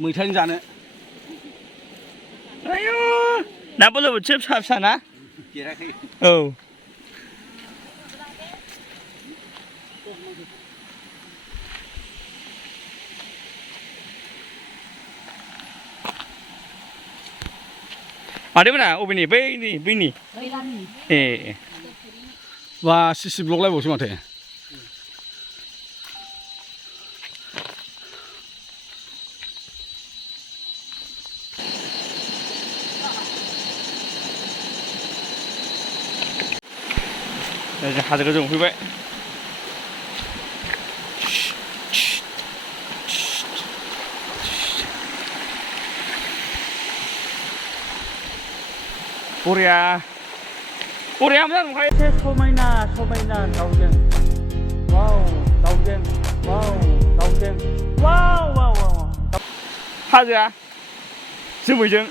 मैथाजों जानो आयु ना बोलोबोथिया फिसा फिसा ना देराखै औ मादैमोना अबेनि बैनि ए बा सिसि ब्लक लायबावसो माथो जों हाजो गोजौ मोनफैबाय बरिया मोजां नंखायो एसे समायना दाउजें वाव दाउजें वाव हाजोआ जोमैजों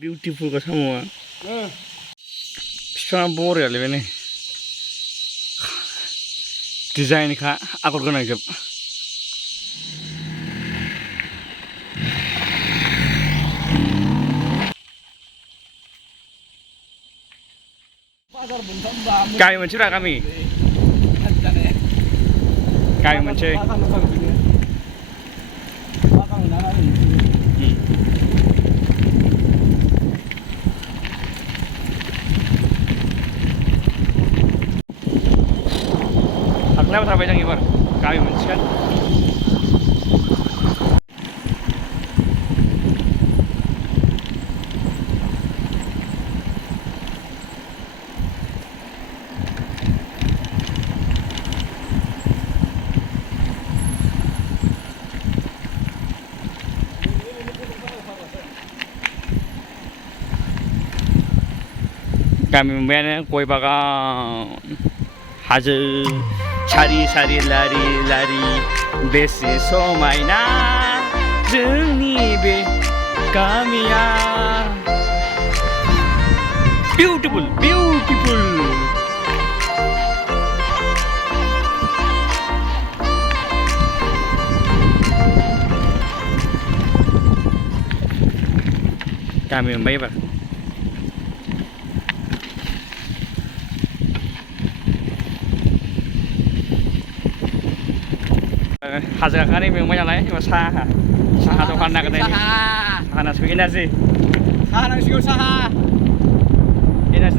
बिउटिफुल का साम'आ बिफाङा बरियालै बेनो डिजाइनखा आगर गोनांजोब गामि मोनसे ब्रा गामि मोनसे हाख्लायबाय थाबाय जों एबार गामि मोनसिगोन गामि मोनबायानो गय बागान हाजो सारि सारि लारि लारि बेसे समायना जोंनि बे गामिया बिउटिफुल गामि मोनबाय एबार हाजो गाखोनानै मेंबाय नालाय एबा साहा दखान नागिरनायनि साहा नांसिगौ एनार्जि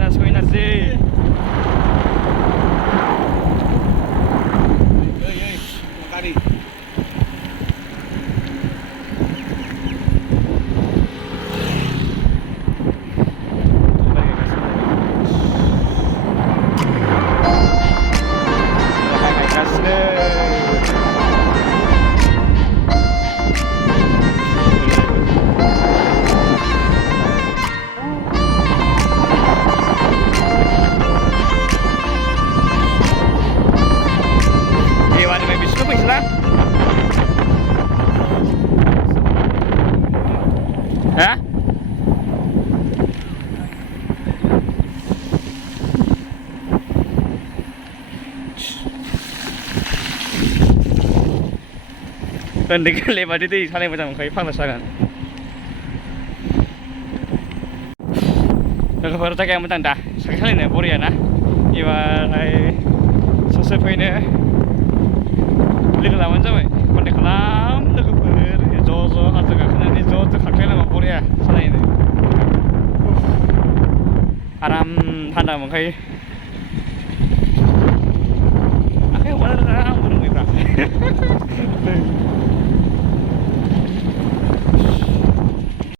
नांसिगौ energy Hah? Udah lebat itu sana macam kayak panas sangat. Kalau baru tak kayak macam dah, sekali ni boleh na. Ibarat sesuatu ini, lihat lawan siapa? Pandai kalam, tak boleh. Jozo, hasil kakaknya ni jozo kakaknya mah boleh sana ini. Aram, hana mungkin. Aku mana dah, aku belum berapa.